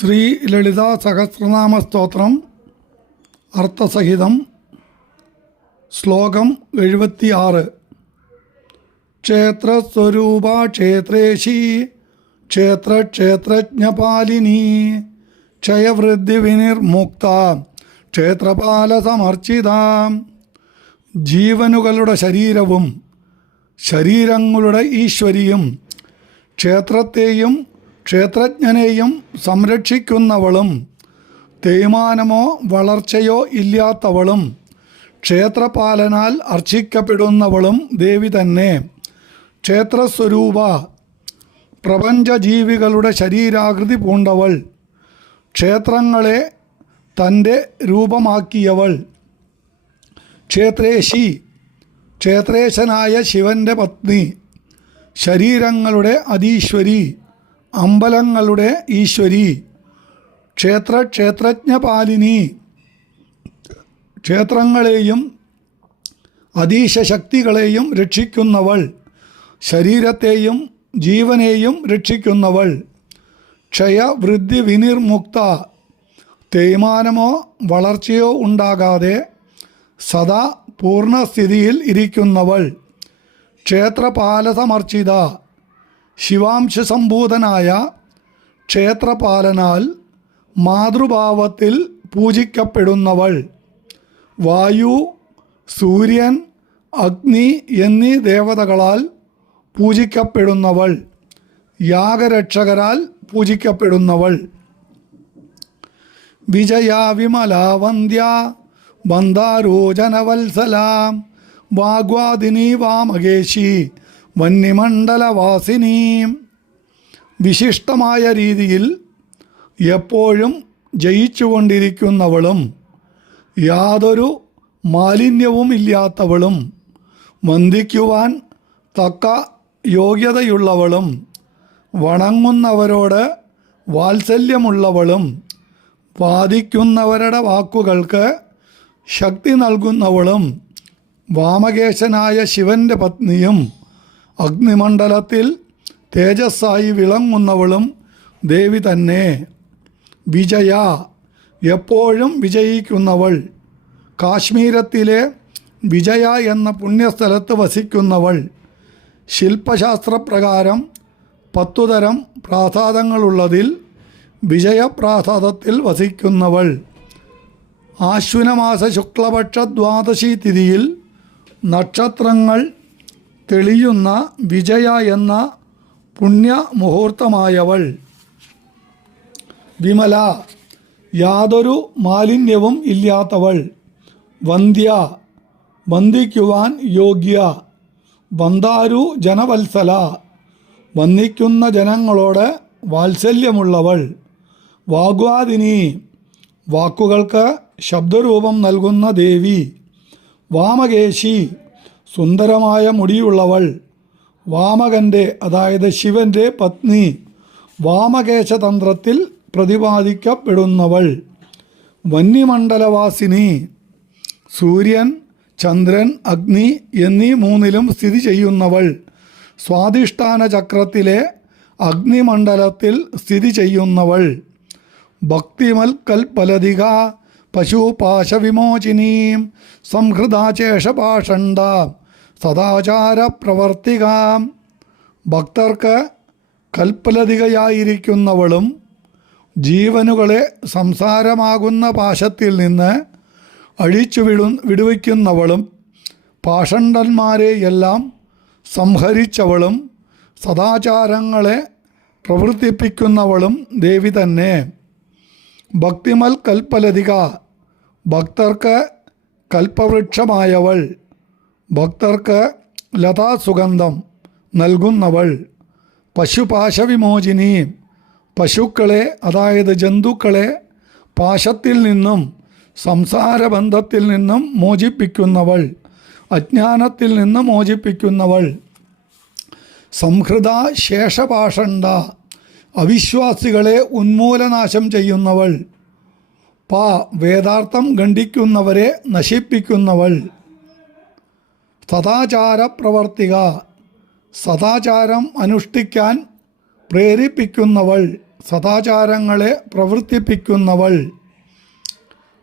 ശ്രീ ലളിതാ സഹസ്രനാമ സ്തോത്രം അർത്ഥസഹിതം ശ്ലോകം 76. ക്ഷേത്രസ്വരൂപ ക്ഷേത്രേശി ക്ഷേത്രജ്ഞപാലിനി ക്ഷയവൃദ്ധി വിനിർമുക്ത ക്ഷേത്രപാലസമർച്ചിത. ജീവനുകളുടെ ശരീരവും ശരീരങ്ങളുടെ ഈശ്വരിയും ക്ഷേത്രത്തെയും ക്ഷേത്രജ്ഞനെയും സംരക്ഷിക്കുന്നവളും തേയ്മാനമോ വളർച്ചയോ ഇല്ലാത്തവളും ക്ഷേത്രപാലനാൽ അർച്ചിക്കപ്പെടുന്നവളും ദേവി തന്നെ. ക്ഷേത്രസ്വരൂപ പ്രപഞ്ചജീവികളുടെ ശരീരാകൃതി പൂണ്ടവൾ, ക്ഷേത്രങ്ങളെ തൻ്റെ രൂപമാക്കിയവൾ. ക്ഷേത്രേശി ക്ഷേത്രേശനായ ശിവൻ്റെ പത്നി, ശരീരങ്ങളുടെ അധീശ്വരി, അമ്പലങ്ങളുടെ ഈശ്വരി. ക്ഷേത്രജ്ഞപാലിനി ക്ഷേത്രങ്ങളെയും അധീശശക്തികളെയും രക്ഷിക്കുന്നവൾ, ശരീരത്തെയും ജീവനെയും രക്ഷിക്കുന്നവൾ. ക്ഷയവൃദ്ധി വിനിർമുക്ത തേയ്മാനമോ വളർച്ചയോ ഉണ്ടാകാതെ സദാ പൂർണ്ണസ്ഥിതിയിൽ ഇരിക്കുന്നവൾ. ക്ഷേത്രപാലസമർച്ചിത ശിവാംശസംഭൂതനായ ക്ഷേത്രപാലനാൽ മാതൃഭാവത്തിൽ പൂജിക്കപ്പെടുന്നവൾ. വായു, സൂര്യൻ, അഗ്നി എന്നീ ദേവതകളാൽ പൂജിക്കപ്പെടുന്നവൾ, യാഗരക്ഷകരാൽ പൂജിക്കപ്പെടുന്നവൾ. വിജയാ വിമലാ വന്ദ്യ ബന്ധാരോചനവത്സല വാഗ്വാദിനി വാമകേശി വന്യമണ്ഡലവാസിനി. വിശിഷ്ടമായ രീതിയിൽ എപ്പോഴും ജയിച്ചുകൊണ്ടിരിക്കുന്നവളും യാതൊരു മാലിന്യവുമില്ലാത്തവളും വന്ദിക്കുവാൻ തക്ക യോഗ്യതയുള്ളവളും വണങ്ങുന്നവരോട് വാത്സല്യമുള്ളവളും വാദിക്കുന്നവരുടെ വാക്കുകൾക്ക് ശക്തി നൽകുന്നവളും വാമകേശനായ ശിവൻ്റെ പത്നിയും അഗ്നിമണ്ഡലത്തിൽ തേജസ്സായി വിളങ്ങുന്നവളും ദേവി തന്നെ. വിജയ എപ്പോഴും വിജയിക്കുന്നവൾ, കാശ്മീരത്തിലെ വിജയ എന്ന പുണ്യസ്ഥലത്ത് വസിക്കുന്നവൾ. ശില്പശാസ്ത്രപ്രകാരം 10 തരം പ്രാസാദങ്ങളുള്ളതിൽ വിജയപ്രാസാദത്തിൽ വസിക്കുന്നവൾ. ആശ്വിനമാസ ശുക്ലപക്ഷ ദ്വാദശി തിഥിയിൽ നക്ഷത്രങ്ങൾ തെളിയുന്ന വിജയ എന്ന പുണ്യമുഹൂർത്തമായവൾ. വിമല യാതൊരു മാലിന്യവും ഇല്ലാത്തവൾ. വന്ദ്യ വന്ദിക്കുവാൻ യോഗ്യ. ബന്ധാരു ജനവത്സല വന്ദിക്കുന്ന ജനങ്ങളോട് വാത്സല്യമുള്ളവൾ. വാഗ്വാദിനി വാക്കുകൾക്ക് ശബ്ദരൂപം നൽകുന്ന ദേവി. വാമകേശി സുന്ദരമായ മുടിയുള്ളവൾ. വാമകൻ്റെ അതായത് ശിവൻ്റെ പത്നി, വാമകേശതന്ത്രത്തിൽ പ്രതിപാദിക്കപ്പെടുന്നവൾ. വന്യമണ്ഡലവാസിനി സൂര്യൻ, ചന്ദ്രൻ, അഗ്നി എന്നീ 3ലും സ്ഥിതി ചെയ്യുന്നവൾ. സ്വാധിഷ്ഠാന ചക്രത്തിലെ അഗ്നിമണ്ഡലത്തിൽ സ്ഥിതി ചെയ്യുന്നവൾ. ഭക്തിമൽക്കൽപലധിക പശുപാശവിമോചിനീം സംഹൃതാചേഷപാഷണ്ഡ സദാചാരപ്രവർത്തിക. ഭക്തർക്ക് കൽപ്പലധികയായിരിക്കുന്നവളും ജീവനുകളെ സംസാരമാകുന്ന പാശത്തിൽ നിന്ന് വിടുവിക്കുന്നവളും പാഷണ്ഡന്മാരെയെല്ലാം സംഹരിച്ചവളും സദാചാരങ്ങളെ പ്രവർത്തിപ്പിക്കുന്നവളും ദേവി തന്നെ. ഭക്തിമൽ കൽപ്പലധിക ഭക്തർക്ക് കൽപ്പവൃക്ഷമായവൾ. ഭക്തർക്ക് ലതാസുഗന്ധം നൽകുന്നവൾ. പശുപാശവിമോചിനി പശുക്കളെ അതായത് ജന്തുക്കളെ പാശത്തിൽ നിന്നും സംസാരബന്ധത്തിൽ നിന്നും മോചിപ്പിക്കുന്നവൾ, അജ്ഞാനത്തിൽ നിന്ന് മോചിപ്പിക്കുന്നവൾ. സംഹൃത ശേഷപാഷണ്ഡ അവിശ്വാസികളെ ഉന്മൂലനാശം ചെയ്യുന്നവൾ. വേദാർത്ഥം ഖണ്ഡിക്കുന്നവരെ നശിപ്പിക്കുന്നവൾ. സദാചാരപ്രവർത്തിക സദാചാരം അനുഷ്ഠിക്കാൻ പ്രേരിപ്പിക്കുന്നവൾ, സദാചാരങ്ങളെ പ്രവർത്തിപ്പിക്കുന്നവൾ.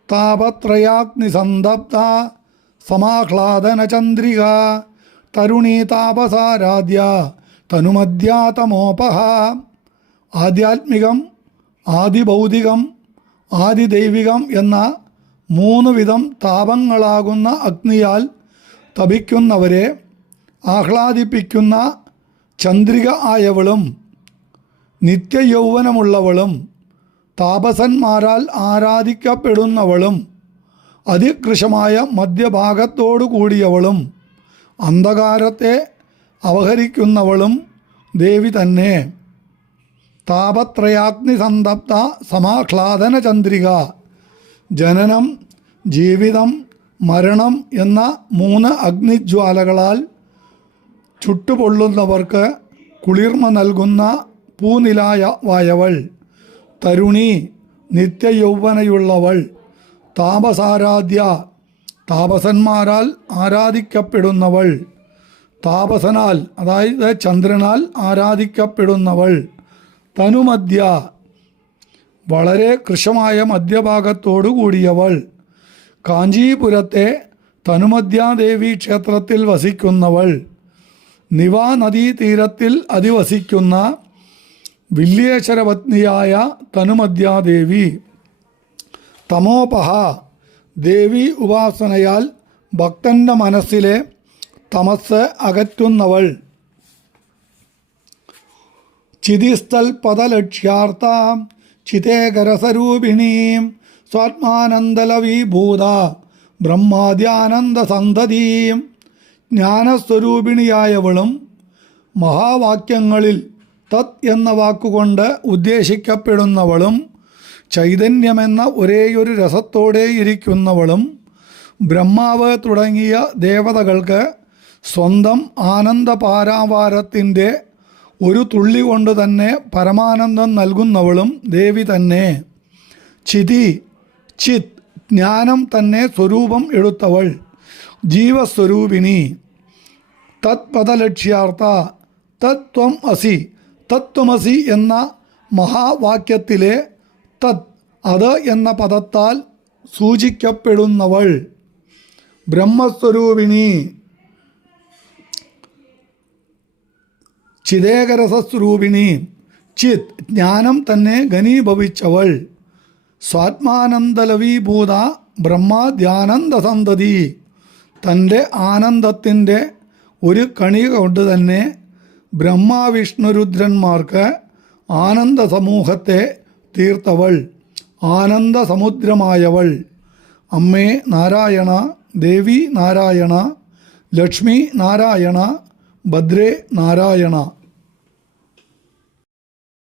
താപത്രയാഗ്നിസന്തപ്ത സമാഹ്ലാദന ചന്ദ്രിക തരുണീ താപസാരാധ്യ തനുമധ്യാതമോപഹ. ആധ്യാത്മികം, ആദിഭൗതികം, ആദിദൈവികം എന്ന 3 വിധം താപങ്ങളാകുന്ന അഗ്നിയാൽ തപിക്കുന്നവരെ ആഹ്ലാദിപ്പിക്കുന്ന ചന്ദ്രിക ആയവളും നിത്യയൗവനമുള്ളവളും താപസന്മാരാൽ ആരാധിക്കപ്പെടുന്നവളും അതികൃശമായ മധ്യഭാഗത്തോടു കൂടിയവളും അന്ധകാരത്തെ അപഹരിക്കുന്നവളും ദേവി തന്നെ. താപത്രയാഗ്നിസന്തപ്ത സമാഹ്ലാദന ചന്ദ്രിക. ജനനം, ജീവിതം, മരണം എന്ന 3 അഗ്നിജ്വാലകളാൽ ചുട്ടുപൊള്ളുന്നവർക്ക് കുളിർമ നൽകുന്ന പൂനിലാവായവൾ. തരുണി, നിത്യയൗവനയുള്ളവൾ. താപസാരാധ്യ, താപസന്മാരാൽ ആരാധിക്കപ്പെടുന്നവൾ. താപസനാൽ, അതായത് ചന്ദ്രനാൽ ആരാധിക്കപ്പെടുന്നവൾ. തനുമധ്യ, വളരെ കൃശമായ മധ്യഭാഗത്തോടു കൂടിയവൾ. കാഞ്ചീപുരത്തെ തനുമധ്യാദേവി ക്ഷേത്രത്തിൽ വസിക്കുന്നവൾ. നിവാ നദീതീരത്തിൽ അധിവസിക്കുന്ന വില്യേശ്വരപത്നിയായ തനുമധ്യാദേവി. തമോപഹ, ദേവി ഉപാസനയാൽ ഭക്തൻ്റെ മനസ്സിലെ തമസ് അകറ്റുന്നവൾ. ചിതിസ്ഥൽപദലക്ഷ്യാർത്ഥ ചിതേകരസരൂപിണീം സ്വാത്മാനന്ദലവീഭൂത ബ്രഹ്മാദ്യാനന്ദസന്തതീം. ജ്ഞാനസ്വരൂപിണിയായവളും മഹാവാക്യങ്ങളിൽ തത് എന്ന വാക്കുകൊണ്ട് ഉദ്ദേശിക്കപ്പെടുന്നവളും ചൈതന്യമെന്ന ഒരേയൊരു രസത്തോടെ ഇരിക്കുന്നവളും ബ്രഹ്മാവ് തുടങ്ങിയ ദേവതകൾക്ക് സ്വന്തം ആനന്ദപാരാവാരത്തിൻ്റെ ഒരു തുള്ളി കൊണ്ട് തന്നെ പരമാനന്ദം നൽകുന്നവളും ദേവി തന്നെ. ചിതി, ചിത്, ജ്ഞാനം തന്നെ സ്വരൂപം എടുത്തവൾ, ജീവസ്വരൂപിണി. തത്പദലക്ഷ്യാർത്ഥ, തത്വം അസി, തത്വമസി എന്ന മഹാവാക്യത്തിലെ തത്, അത് എന്ന പദത്താൽ സൂചിക്കപ്പെടുന്നവൾ. ബ്രഹ്മസ്വരൂപിണി, ചിദേകരസസ്വരൂപിണി. ചിത്, ജ്ഞാനം തന്നെ ഘനീഭവിച്ചവൾ. സ്വാത്മാനന്ദലവീഭൂത ബ്രഹ്മാദ്യാനന്ദസന്തതി. തൻ്റെ ആനന്ദത്തിൻ്റെ ഒരു കണിക കൊണ്ട് തന്നെ ബ്രഹ്മാവിഷ്ണുരുദ്രന്മാർക്ക് ആനന്ദ സമൂഹത്തെ തീർത്തവൾ, ആനന്ദസമുദ്രമായവൾ. അമ്മേ നാരായണ, ദേവി നാരായണ, ലക്ഷ്മി നാരായണ, ഭദ്രേ നാരായണ.